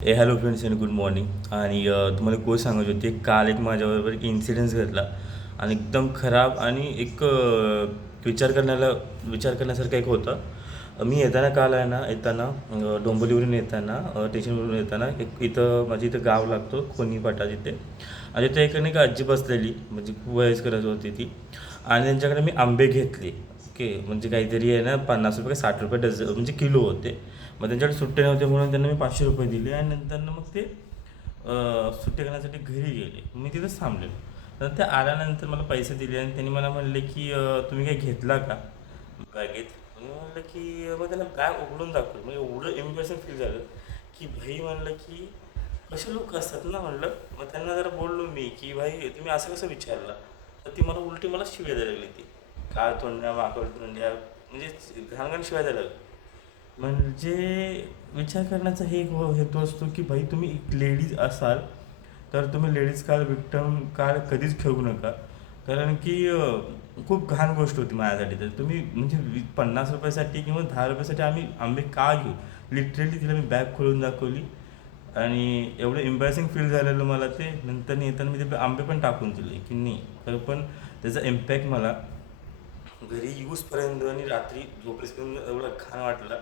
Hello friends आणि good morning. आणि तुम्हाला एक गोष्ट सांगायची होती. काल एक माझ्याबरोबर एक इन्सिडेन्स घडला आणि एकदम खराब आणि एक विचार करण्यासारखं एक होतं. मी येताना काल आहे ना, येताना डोंबिवलीवरून येताना स्टेशनवरून येताना एक इथं माझी इथं गाव लागतो खोनीपाटा तिथे. आणि तिथे एक आजी बसलेली, म्हणजे खूप वयस्कर होती ती. आणि त्यांच्याकडे मी आंबे घेतले. ओके, म्हणजे काहीतरी आहे ना, ₹50 का ₹60 डझन म्हणजे किलो होते. मग त्यांच्याकडे सुट्टे नव्हते म्हणून त्यांना मी ₹500 दिले आणि नंतर मग ते सुट्टे करण्यासाठी घरी गेले. मी तिथंच थांबलेलो. तर ते आल्यानंतर मला पैसे दिले आणि त्यांनी मला म्हणले की तुम्ही काही घेतला का बॅगेत? मी म्हणलं की मग त्यांना बॅग उघडून दाखवलं. म्हणजे एवढं इम्प्रेशन फील झालं की भाई, म्हणलं की कसे लोक असतात ना, म्हणलं. मग त्यांना जरा बोललो मी की भाई, तुम्ही असं कसं विचारलं? तर ती मला शिव्या द्यायला लागली. ती काय तोंड्या माकड तोंड्या, म्हणजे घाणघाण शिवाय द्यायला लागली. म्हणजे विचार करण्याचा हे एक हेतू असतो की भाई, तुम्ही एक लेडीज असाल तर तुम्ही लेडीज कार्ड विक्टम कार्ड कधीच ठेवू नका. कारण की खूप घाण गोष्ट होती माझ्यासाठी. तर तुम्ही म्हणजे ₹50 किंवा ₹10 आम्ही आंबे का घेऊ? लिटरली तिला मी बॅग खोलून दाखवली आणि एवढं एम्बॅरसिंग फील झालेलं मला. ते नंतर येताना मी ते आंबे पण टाकून दिले की नाही. तर पण त्याचा इम्पॅक्ट मला घरी यूजपर्यंत आणि रात्री झोपेपर्यंत एवढा घाण वाटला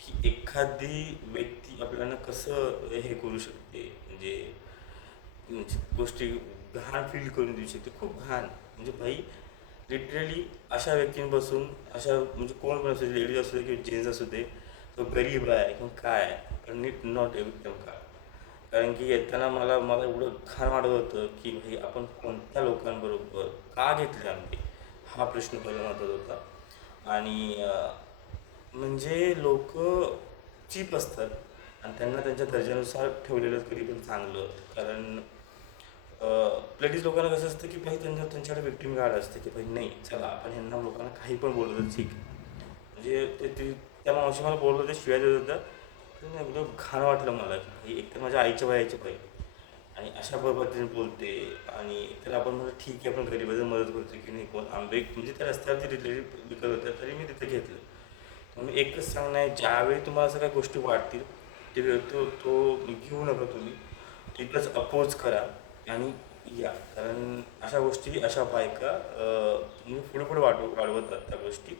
की एखादी व्यक्ती आपल्याला कसं हे करू शकते. म्हणजे गोष्टी घाण फील करून देऊ शकते, खूप घाण. म्हणजे भाई, लिटरली अशा व्यक्तींपासून, अशा म्हणजे कोण पण असू दे, लेडीज असू दे किंवा जेंट्स असू दे, तो गरीब आहे किंवा काय आहे, पण नीट नॉट एकदम का. कारण की येताना मला मला एवढं घाण वाटत होतं की भाई, आपण कोणत्या लोकांबरोबर का घेतले आंबे, हा प्रश्न पहिला महत्त्वाचा होता. आणि म्हणजे लोक चीप असतात आणि त्यांना त्यांच्या दर्जानुसार ठेवलेलं कधी पण चांगलं. कारण लेडीज लोकांना कसं असतं की भाई, त्यांच्याकडे विक्टिम कार्ड असते की भाई नाही, चला आपण ह्यांना लोकांना काही पण बोललं तर ठीक. म्हणजे त्या मावशी मला बोलत होते, शिवाय देत होत्या. तर एकदम घाण वाटलं मला की भाई, एक तर माझ्या आईच्या वयाचे पाहिजे आणि अशा पद्धतीने बोलते. आणि तर आपण म्हणलं ठीक आहे, आपण गरीबाचं मदत करतो की नाही. कोण आंबे म्हणजे त्या रस्त्यावरती रिलेटिव्ह विकत होत्या तरी मी तिथे घेतलं. मग मी एकच सांगणं आहे, ज्यावेळी तुम्हाला सगळ्या गोष्टी वाटतील ते तो घेऊ नका तुम्ही. तिथंच अपोज करा आणि या. कारण अशा गोष्टी, अशा बायका तुम्ही पुढे पुढे वाढवतात त्या गोष्टी.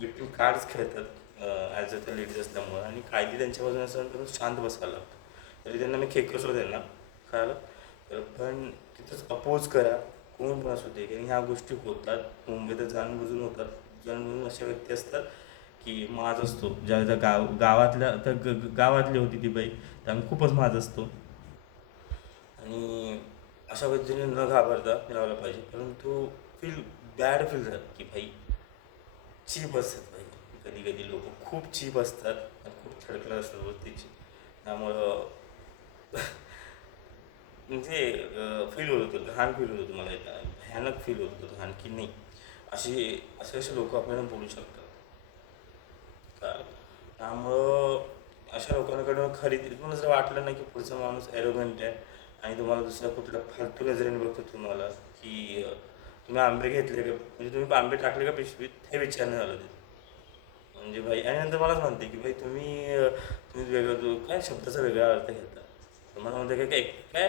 विक्टीम कार्ड्स खेळतात ॲज अ त्या लेडीज असल्यामुळं. आणि कायदे त्यांच्या बाजूने असेल तर शांत बसायला लागतं. तरी त्यांना मी खेकसो त्यांना कळालं. तर पण तिथंच अपोज करा, कोण पण असू दे. कारण ह्या गोष्टी होतात मुंबईत, जाणूनबुजून होतात. जाणूनबुजून अशा व्यक्ती असतात की माज असतो. ज्या गावातल्या तर गावातली होती ती बाई, त्यामुळे खूपच माज असतो. आणि अशा पद्धतीने न घाबरता राहायला पाहिजे. परंतु फील बॅड फील झालं की भाई, चीप असतात भाई. कधी कधी लोक खूप चीप असतात आणि खूप थडकत असतात वस्तीची. त्यामुळं म्हणजे फील होत होतं, घाण फील होत होतं मला. एकदा भयानक फील होत होतं घाण की नाही. असे असे लोक आपल्याला बोलू शकतात का. त्यामुळं अशा लोकांकडून खरेदी तुम्हाला जर वाटलं नाही की पुढचा माणूस ॲरोगंट आहे आणि तुम्हाला दुसऱ्या कुठल्या फालतू नजरेने बघतो तुम्हाला की तुम्ही आंबे घेतले का, म्हणजे तुम्ही आंबे टाकले का पिशवीत, हे विचारणं झालं ते. म्हणजे भाई, आणि नंतर मलाच म्हणते की भाई, तुम्ही वेगळं काय शब्दाचा वेगळा अर्थ घेता. तर मला म्हणते काय काय काय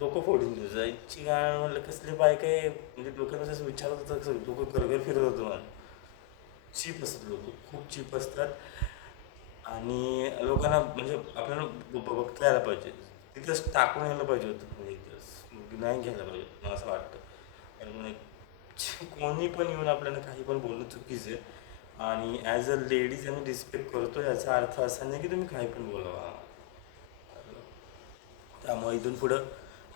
डोकं फोडून तुझं इच्छी गाणं. म्हणलं कसले बाय काय, म्हणजे डोक्यात असं विचारत होतं, कसं डोकं गरगर फिरत होतं मला. चीप असतात लोक, खूप चीप असतात. आणि लोकांना म्हणजे आपल्याला बघता यायला पाहिजे, तिथंच टाकून यायला पाहिजे होतं. म्हणजे इथंच नाही घ्यायला पाहिजे मला असं वाटतं. कारण कोणी पण येऊन आपल्याला काही पण बोलणं चुकीचं आहे. आणि ॲज अ लेडीज आम्ही रिस्पेक्ट करतो, याचा अर्थ असा नाही की तुम्ही काही पण बोलावा. त्यामुळे इथून पुढं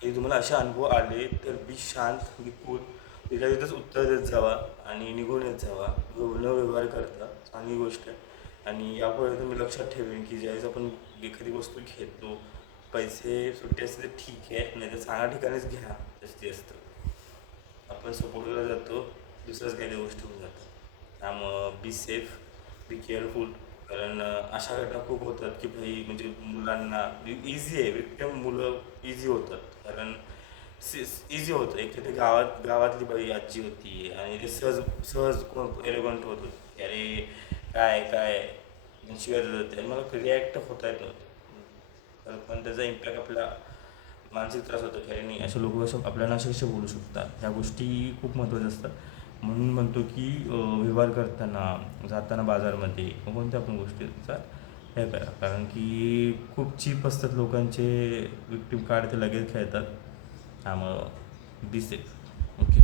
हे तुम्हाला असे अनुभव आले तर बी शांत, बी कूल. तिला तिथंच उत्तर देत जावा आणि निघून येत जावा. न व्यवहार करता चांगली गोष्ट आहे. आणि यापुढे मी लक्षात ठेवेन की ज्यावेळेस आपण एखादी वस्तू घेतो, पैसे सुट्टे असते तर ठीक आहे, नाही तर चांगल्या ठिकाणीच घ्या. जास्तीत जास्त आपण सपोर्ट करायला जातो, दुसऱ्याच काही गोष्टी होऊन जातात. त्यामुळं बी सेफ, बी केअरफुल. कारण अशा घटना खूप होतात की भाई, म्हणजे मुलांना इझी आहे, विक्टिम मुलं इझी होतात. कारण इझी होतं. एक तर ते गावातली बाई आजी होती आणि ते सहज सहज कोण एलिगंट होत होते की अरे काय काय शिवाय देत होते आणि मला रिॲक्ट होता येत नव्हतं. पण त्याचा इम्पॅक्ट आपला मानसिक त्रास होतो, की नाही असे लोक असं आपल्याला असे बोलू शकतात. ह्या गोष्टी खूप महत्त्वाच्या असतात. म्हणून म्हणतो की व्यवहार करताना, जाताना बाजारमध्ये कोणत्या पण गोष्टीचा हे करा, कारण की खूप चीप असतात लोकांचे विक्टिम कार्ड, ते लगेच खेळतात. त्यामुळं बी सेफ. ओके.